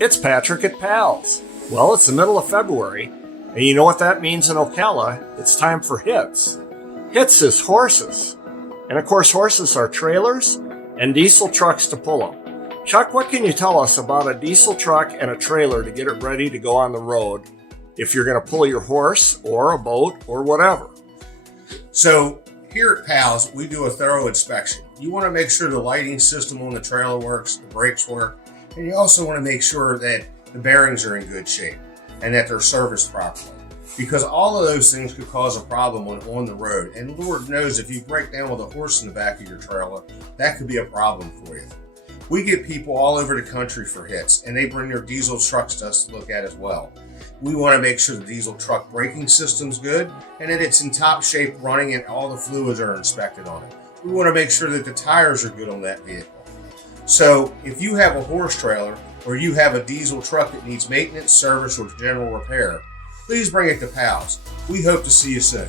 It's Patrick at Pals. Well, it's the middle of February, and you know what that means in Ocala? It's time for hits. Hits is horses. And of course, horses are trailers and diesel trucks to pull them. Chuck, what can you tell us about a diesel truck and a trailer to get it ready to go on the road if you're going to pull your horse or a boat or whatever? So here at Pals, we do a thorough inspection. You want to make sure the lighting system on the trailer works, the brakes work, and you also want to make sure that the bearings are in good shape and that they're serviced properly. Because all of those things could cause a problem when on the road. And Lord knows if you break down with a horse in the back of your trailer, that could be a problem for you. We get people all over the country for hits, and they bring their diesel trucks to us to look at as well. We want to make sure the diesel truck braking system's good and that it's in top shape running and all the fluids are inspected on it. We want to make sure that the tires are good on that vehicle. So if you have a horse trailer or you have a diesel truck that needs maintenance, service, or general repair, please bring it to Pals. We hope to see you soon.